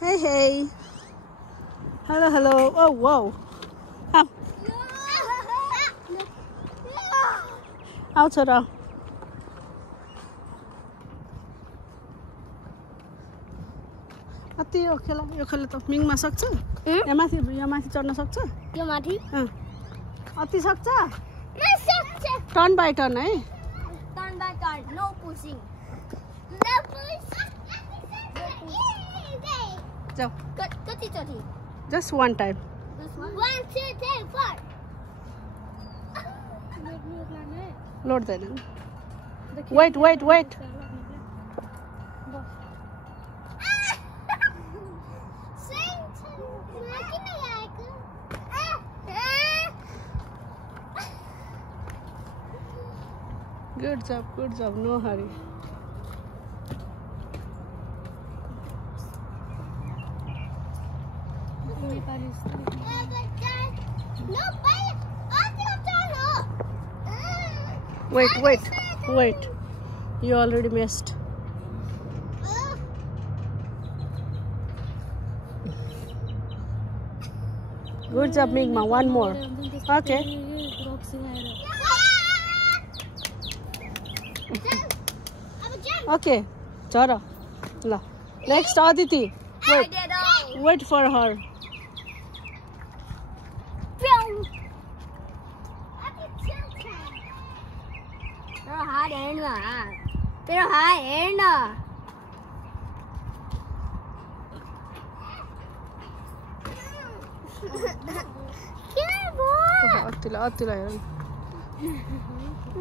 Hey. Hello. Oh, wow. Come. Out छोरा. अति यो खेला त मिङमा सक्छ? यहाँ माथि चढ्न सक्छ? यो माथि? अति सक्छ? सक्छ. टर्न बाइ टर्न है? Turn by turn, no pushing. No pushing. जाऊ. कति चोटी? Just one time. 1 2 3 4. लोड्दैन. Wait. Good job. No hurry. Wait. You already missed. Good job, Mingma. One more. Okay. Okay. Chara. La. Next, Aditi. Wait for her. तेरो हात हेर्न. अतिला हेर.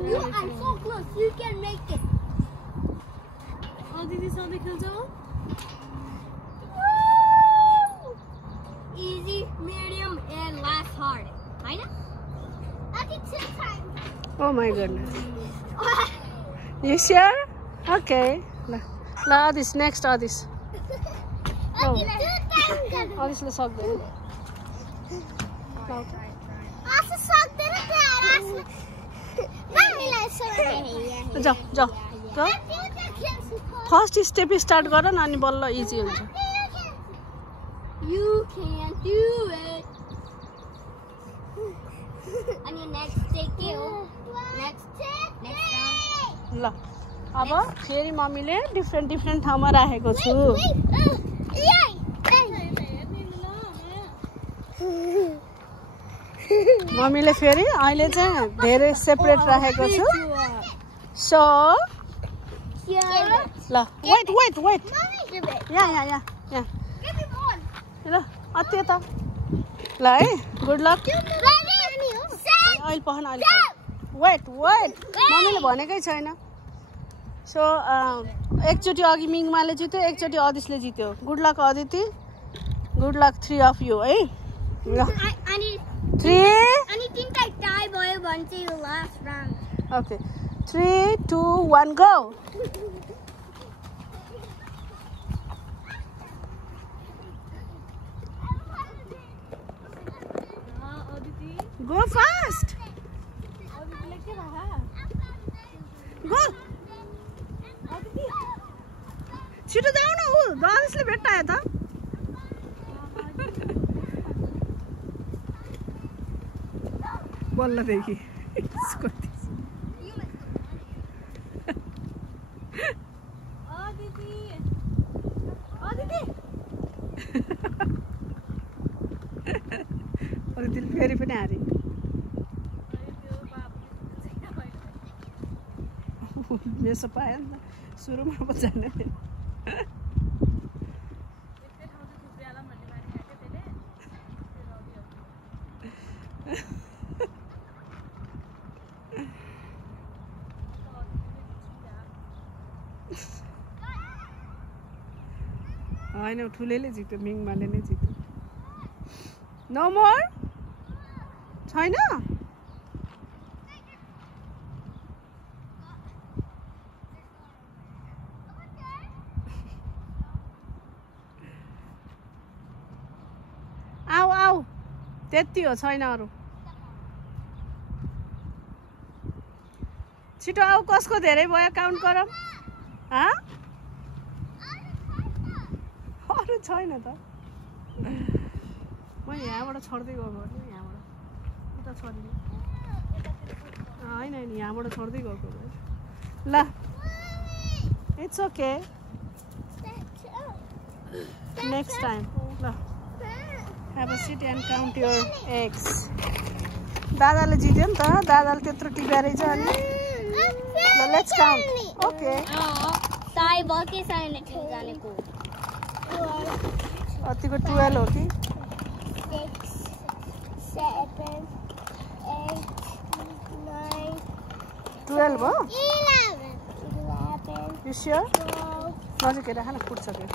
You are so close. You can make it. दिदी सधैँ खेल्छ हो? Easy, medium, and last hard. होइन? Oh my goodness. You sure? Okay. La Adis, next Adis. Oh. Adisले सक्दैन. जाऊ. फर्स्ट स्टेप स्टार्ट गर न अनि बल्ल इजी हुन्छ. You can do it. अनि next take के हो? Next round. ल अब फेरि मम्मीले डिफ्रेन्ट ठाउँमा राखेको छु. मम्मीले फेरि अहिले चाहिँ धेरै सेपरेट राखेको छु. सो ल वेट. यहाँ. ल अति त ल है. Good lock. अहिले पहन वेट मम्मीले भनेकै छैन. सो एकचोटि अघि मिङमाले जित्यो, एकचोटि अदिसले जित्यो. Good lock Aditi. Good lock 3 of you है. ल 3 अनि तिनटा टाई भयो भने चाहिँ last round. Okay 3 2 1 go. Go fast. Go. छिटो जाऊ न. ऊ दानिसले भेट्टायो त. बल्लदेखि अदितिले फेरि पनि हारे. मेसो पायो नि त सुरुमा पो जाने. होइन ठुलेले जित्यो. मिङमाले नै जित्यो. नो मोर छैन. आऊ त्यति हो, छैन अरू. छिटो आऊ. कसको धेरै भयो काउन्ट गरौँ. अरू छैन त म यहाँबाट छोड्दै गएको यहाँबाट उता छोड्ने होइन होइन यहाँबाट छोड्दै गएको ल इट्स ओके नेक्स्ट टाइम ल have a seat and count your eggs दादाले जित्यो नि त दादाले त्यत्रो टिप्या रहेछ अनि ल लेट्स काउन्ट ओके ताई बके साइने ठिक जानेको अतिको 12 हो कि 6 7 8 9 12 हो 11 you sure नजिकै राख न फुट्छ त्यो